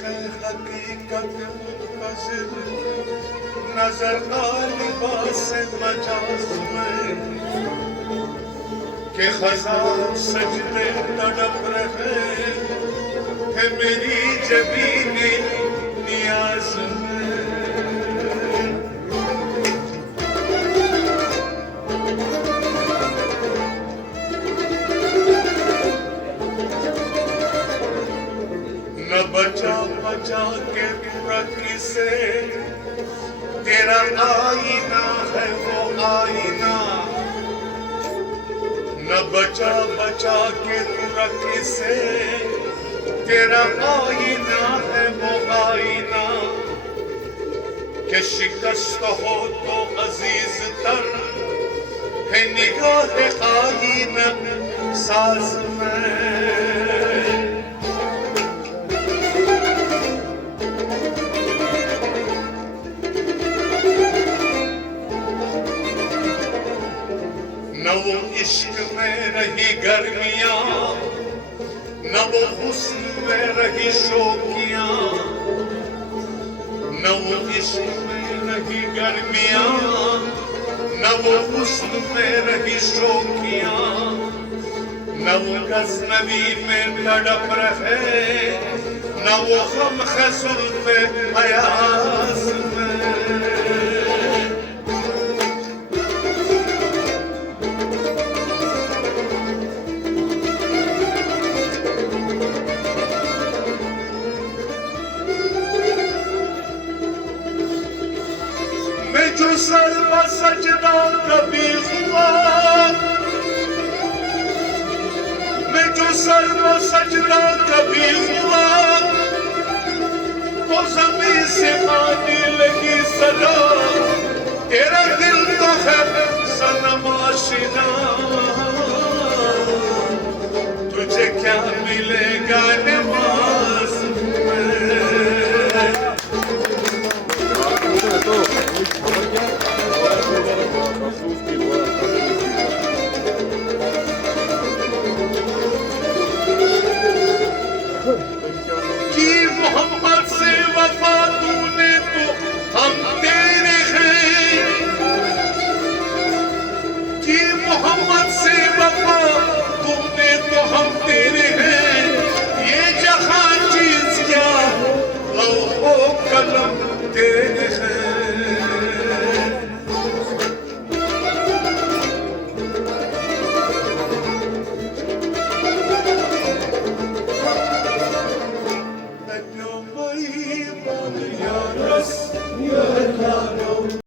हकीकत मुंतज़िर नजर लिबास मजाज में के खज़ां सजदे तड़प रहे है मेरी जबीने नियाज में। न बचा बचा के प्रकृति से तेरा आईना है वो आईना, न बचा बचा के प्रकृति से तेरा आईना है वो आईना, के शिकस्त हो तो अजीज तर है निगाह आईना साज में। न वो इश्क में रही गर्मियां, न वो हुस्न में रही शौकियां, न वो इश्क में रही गर्मियां, न वो हुस्न में रही शौकियां, न वो गज़नवी में तड़प रहे, न वो गम ज़ुल्फ़े अयाज़ में। जो सर पर सजदा कभी हुआ, मैं जो सर पर सजदा कभी हुआ, वो ज़मीन से आने लगी सदा, तेरा दिल तो है सनम आशिना, तुझे क्या मिलेगा नमाज में। कि मोहम्मद से वफा तूने तो हम तेरे हैं, कि मोहम्मद से वफा तूने तो हम तेरे हैं, ये जहां चीज क्या लौह कलम तेरे हैं।